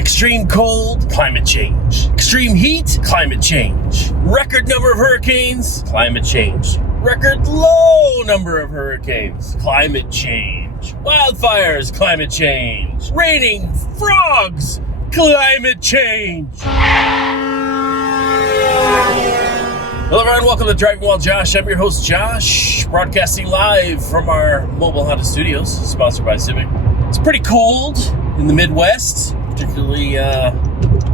Extreme cold, climate change. Extreme heat, climate change. Record number of hurricanes, climate change. Record low number of hurricanes, climate change. Wildfires, climate change. Raining frogs, climate change. Hello everyone, welcome to Driving While Josh. I'm your host Josh, broadcasting live from our mobile Honda studios, sponsored by Civic. It's pretty cold in the Midwest, particularly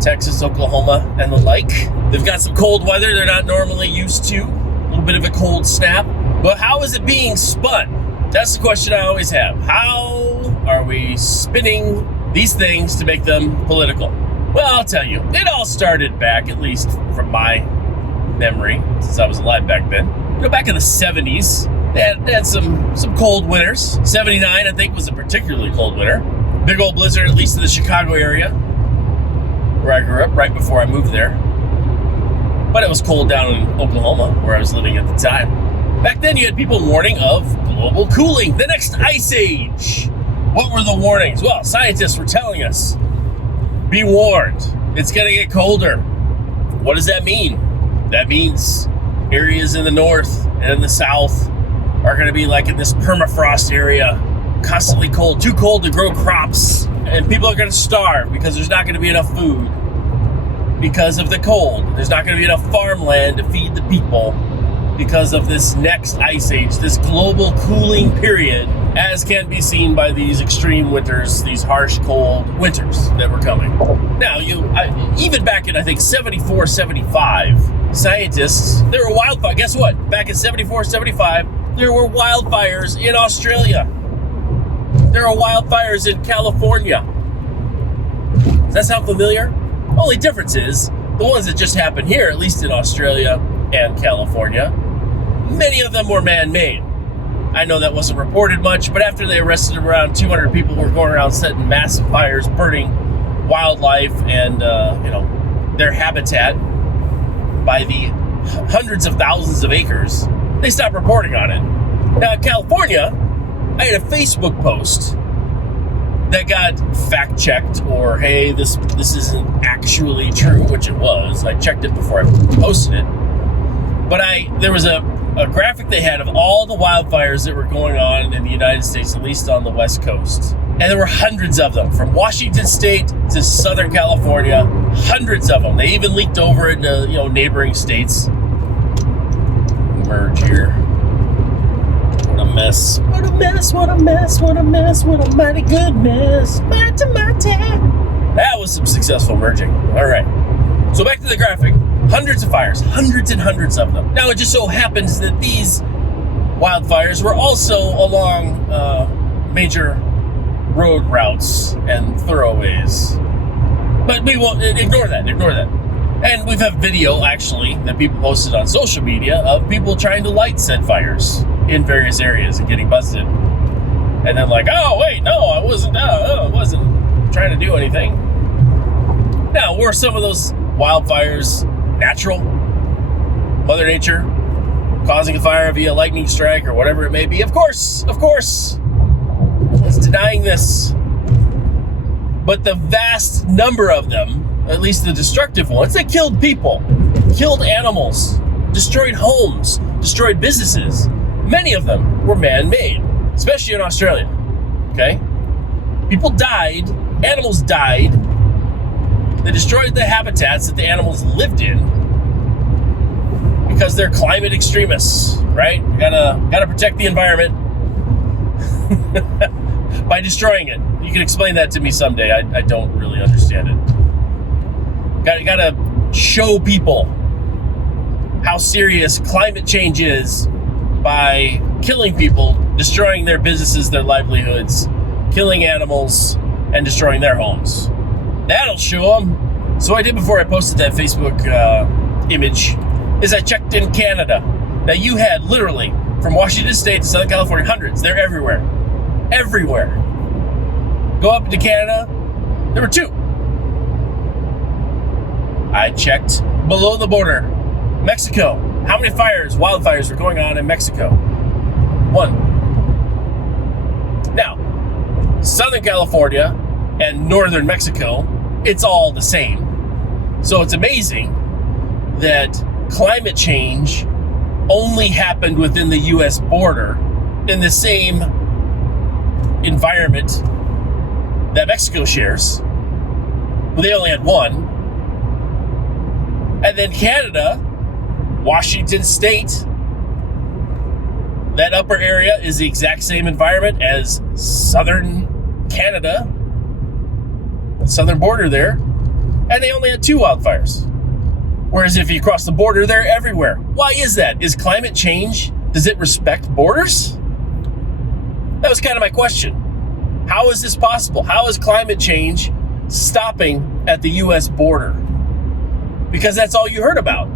Texas, Oklahoma, and the like. They've got some cold weather they're not normally used to. A little bit of a cold snap. But how is it being spun? That's the question I always have. How are we spinning these things to make them political? Well, I'll tell you. It all started back, at least from my memory, since I was alive back then. You know, back in the 70s, they had some cold winters. 79, I think, was a particularly cold winter. Big old blizzard, at least in the Chicago area, where I grew up, right before I moved there. But it was cold down in Oklahoma, where I was living at the time. Back then, you had people warning of global cooling, the next ice age. What were the warnings? Well, scientists were telling us, be warned, it's going to get colder. What does that mean? That means areas in the north and in the south are going to be like in this permafrost area, constantly cold, too cold to grow crops, and people are going to starve because there's not going to be enough food because of the cold. There's not going to be enough farmland to feed the people because of this next ice age, this global cooling period, as can be seen by these extreme winters, these harsh, cold winters that were coming. Now, even back in, I think, 74, 75, scientists, there were wildfires. Guess what? Back in 74, 75, there were wildfires in Australia. There are wildfires in California. Does that sound familiar? Only difference is, the ones that just happened here, at least in Australia and California, many of them were man-made. I know that wasn't reported much, but after they arrested around 200 people who were going around setting massive fires, burning wildlife and their habitat by the hundreds of thousands of acres, they stopped reporting on it. Now in California, I had a Facebook post that got fact-checked, or hey, this isn't actually true, which it was. I checked it before I posted it. But there was a graphic they had of all the wildfires that were going on in the United States, at least on the West Coast. And there were hundreds of them, from Washington State to Southern California, hundreds of them. They even leaked over into neighboring states. Merge here. What a mess. What a mess, what a mess, what a mess, what a mighty good mess. Mighty. That was some successful merging. All right. So back to the graphic. Hundreds of fires, hundreds and hundreds of them. Now, it just so happens that these wildfires were also along major road routes and thoroughways. But we won't ignore that. And we've had video, actually, that people posted on social media of people trying to light said fires in various areas and getting busted. And then like, oh, wait, no, I wasn't trying to do anything. Now, were some of those wildfires natural? Mother Nature causing a fire via lightning strike or whatever it may be? Of course. It's denying this. But the vast number of them, at least the destructive ones, they killed people, killed animals, destroyed homes, destroyed businesses. Many of them were man-made, especially in Australia. Okay? People died, animals died. They destroyed the habitats that the animals lived in because they're climate extremists, right? Gotta protect the environment by destroying it. You can explain that to me someday. I don't really understand it. Gotta show people how serious climate change is by killing people, destroying their businesses, their livelihoods, killing animals, and destroying their homes. That'll show them. So what I did before I posted that Facebook image is I checked in Canada. Now you had literally from Washington State to Southern California, hundreds. They're everywhere. Everywhere. Go up into Canada, there were 2. I checked below the border. Mexico. How many wildfires were going on in Mexico? 1. Now, Southern California and northern Mexico it's all the same. So it's amazing that climate change only happened within the U.S. border in the same environment that Mexico shares. Well, they only had one. And then Canada, Washington State, that upper area is the exact same environment as southern Canada, southern border there, and they only had 2 wildfires. Whereas if you cross the border, they're everywhere. Why is that? Is climate change, does it respect borders? That was kind of my question. How is this possible? How is climate change stopping at the U.S. border? Because that's all you heard about.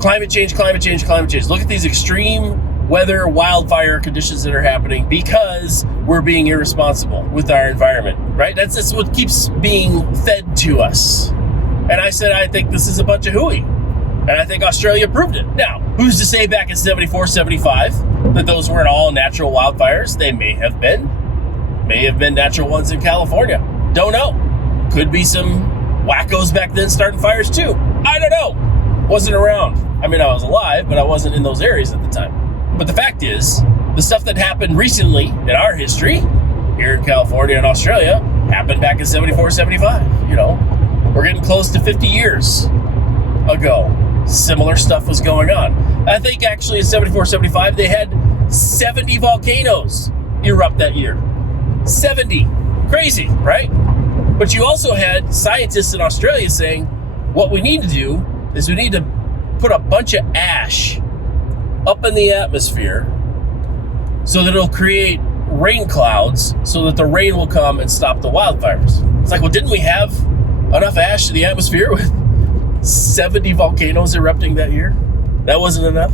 Climate change, climate change, climate change. Look at these extreme weather, wildfire conditions that are happening because we're being irresponsible with our environment, right? That's what keeps being fed to us. And I said, I think this is a bunch of hooey. And I think Australia proved it. Now, who's to say back in 74, 75 that those weren't all natural wildfires? They may have been natural ones in California. Don't know. Could be some wackos back then starting fires too. I don't know. Wasn't around. I mean, I was alive, but I wasn't in those areas at the time. But the fact is, the stuff that happened recently in our history, here in California and Australia, happened back in 74, 75. You know, we're getting close to 50 years ago. Similar stuff was going on. I think actually in 74, 75, they had 70 volcanoes erupt that year. 70. Crazy, right? But you also had scientists in Australia saying, what we need to do is we need to put a bunch of ash up in the atmosphere so that it'll create rain clouds so that the rain will come and stop the wildfires. It's like, well, didn't we have enough ash in the atmosphere with 70 volcanoes erupting that year? That wasn't enough?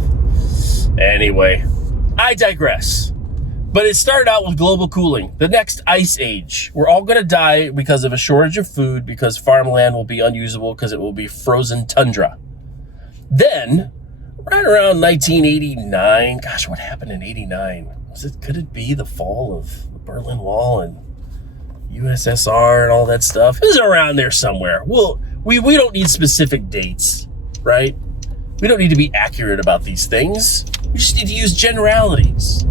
Anyway, I digress. But it started out with global cooling, the next ice age. We're all going to die because of a shortage of food, because farmland will be unusable because it will be frozen tundra. Then, right around 1989, gosh, what happened in 89? Could it be the fall of the Berlin Wall and USSR and all that stuff? It was around there somewhere. Well, we don't need specific dates, right? We don't need to be accurate about these things. We just need to use generalities.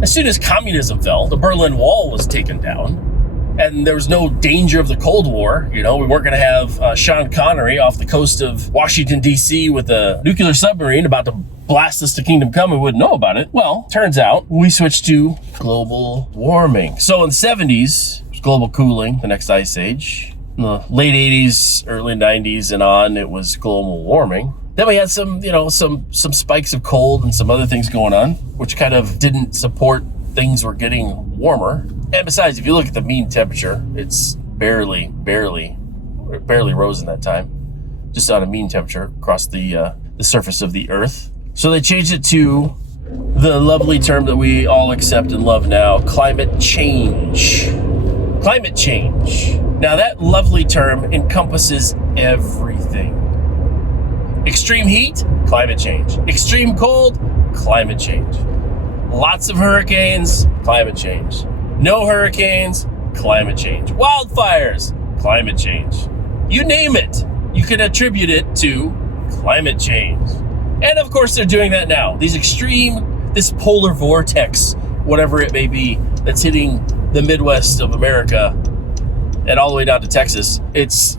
As soon as communism fell, the Berlin Wall was taken down, and there was no danger of the Cold War. You know, we weren't going to have Sean Connery off the coast of Washington, D.C. with a nuclear submarine about to blast us to kingdom come. We wouldn't know about it. Well, turns out we switched to global warming. So in the 70s, it was global cooling, the next ice age. In the late 80s, early 90s and on, it was global warming. Then we had some spikes of cold and some other things going on, which kind of didn't support things were getting warmer. And besides, if you look at the mean temperature, it's barely rose in that time, just on a mean temperature across the surface of the Earth. So they changed it to the lovely term that we all accept and love now, climate change. Climate change. Now that lovely term encompasses everything. Extreme heat, climate change. Extreme cold, climate change. Lots of hurricanes, climate change. No hurricanes, climate change. Wildfires, climate change. You name it, you can attribute it to climate change. And of course they're doing that now. This polar vortex, whatever it may be, that's hitting the Midwest of America and all the way down to Texas, it's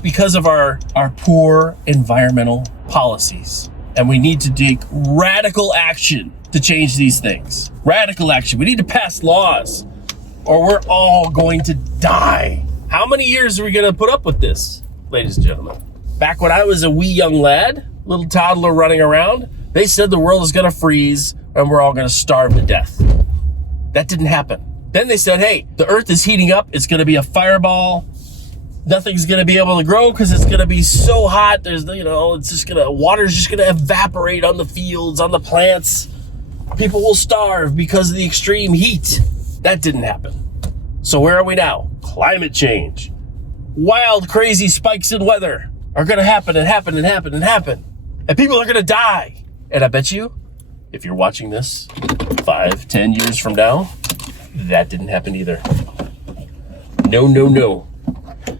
because of our poor environmental policies. And we need to take radical action to change these things. Radical action. We need to pass laws or we're all going to die. How many years are we going to put up with this, ladies and gentlemen? Back when I was a wee young lad, little toddler running around, they said the world is going to freeze and we're all going to starve to death. That didn't happen. Then they said, hey, the earth is heating up. It's going to be a fireball. Nothing's going to be able to grow because it's going to be so hot. Water's just going to evaporate on the fields, on the plants. People will starve because of the extreme heat. That didn't happen. So where are we now? Climate change. Wild, crazy spikes in weather are going to happen and happen and happen and happen. And people are going to die. And I bet you, if you're watching this 5-10 years from now, that didn't happen either. No.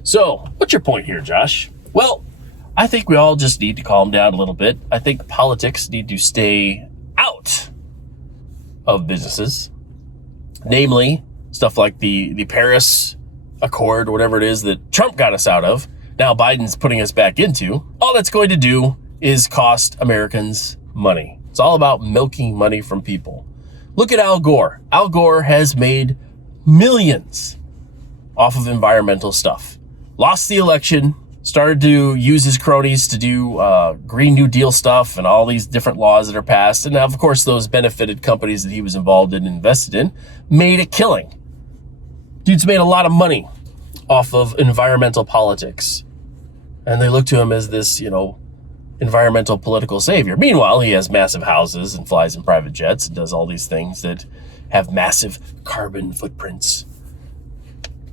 So, what's your point here, Josh? Well, I think we all just need to calm down a little bit. I think politics need to stay out of businesses. Namely, stuff like the Paris Accord, whatever it is that Trump got us out of. Now Biden's putting us back into. All that's going to do is cost Americans money. It's all about milking money from people. Look at Al Gore. Al Gore has made millions off of environmental stuff. Lost the election, started to use his cronies to do Green New Deal stuff and all these different laws that are passed. And of course, those benefited companies that he was involved in and invested in made a killing. Dude's made a lot of money off of environmental politics. And they look to him as this, environmental political savior. Meanwhile, he has massive houses and flies in private jets and does all these things that have massive carbon footprints.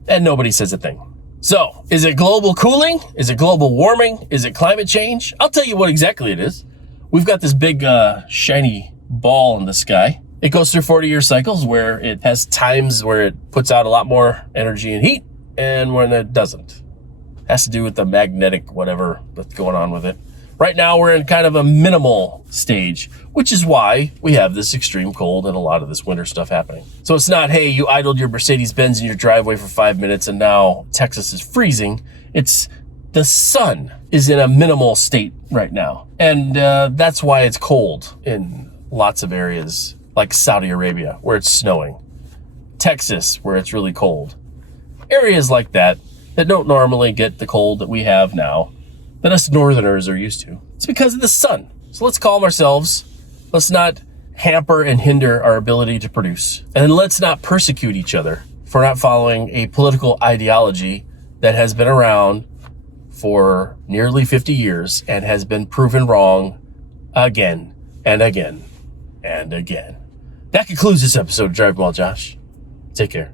And nobody says a thing. So, is it global cooling? Is it global warming? Is it climate change? I'll tell you what exactly it is. We've got this big, shiny ball in the sky. It goes through 40-year cycles where it has times where it puts out a lot more energy and heat, and when it doesn't. It has to do with the magnetic whatever that's going on with it. Right now, we're in kind of a minimal stage, which is why we have this extreme cold and a lot of this winter stuff happening. So it's not, hey, you idled your Mercedes-Benz in your driveway for 5 minutes and now Texas is freezing. It's the sun is in a minimal state right now. And that's why it's cold in lots of areas like Saudi Arabia, where it's snowing. Texas, where it's really cold. Areas like that don't normally get the cold that we have now, that us northerners are used to. It's because of the sun. So let's calm ourselves. Let's not hamper and hinder our ability to produce. And let's not persecute each other for not following a political ideology that has been around for nearly 50 years and has been proven wrong again and again and again. That concludes this episode of Driving While Josh. Take care.